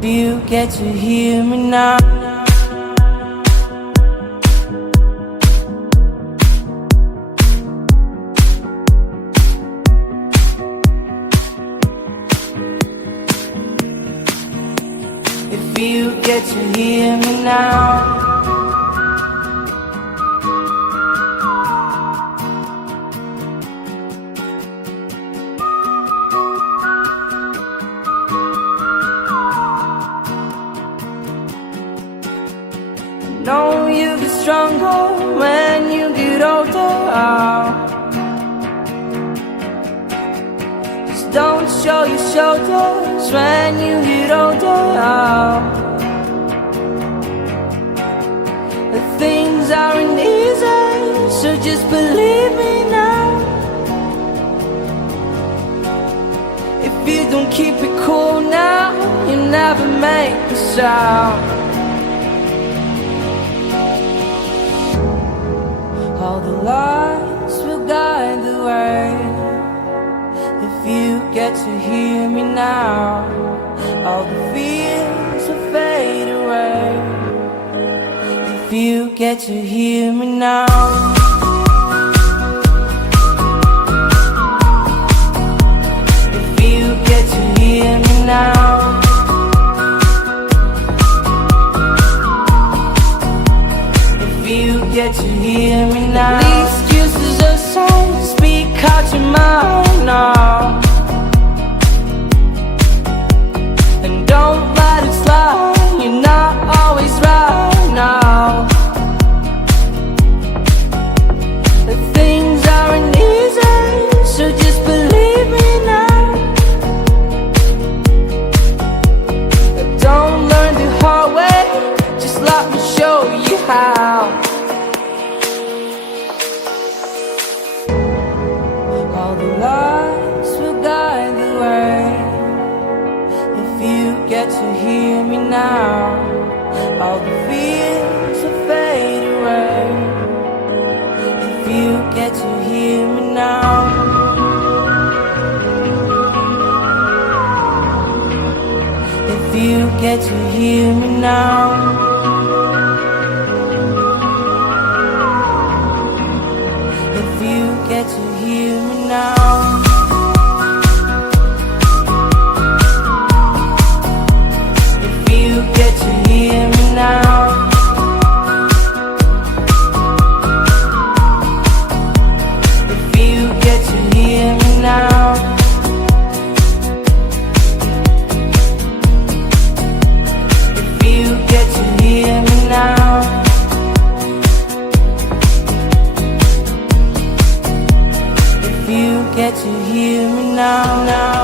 If you get to hear me now. If you get to hear me now. Know you get stronger when you get older. Just don't show your shoulders when you get older. Things aren't easy, so just believe me now. If you don't keep it cool now, you never make a sound. All the lights will guide the way. If you get to hear me now, all the fears will fade away. If you get to hear me now. If you get to hear me now. You get to hear me now. Leave excuses aside, speak out your mind now. And don't let it slide, you're not always right now. The things aren't easy, so just believe me now. Don't learn the hard way, just let me show you how. All the lights will guide the way. If you get to hear me now, all the fears will fade away. If you get to hear me now. If you get to hear me now. If you get to hear me now. If you get to hear me now. If you get to hear me now. If you get to hear me now. If you get to hear me now, now.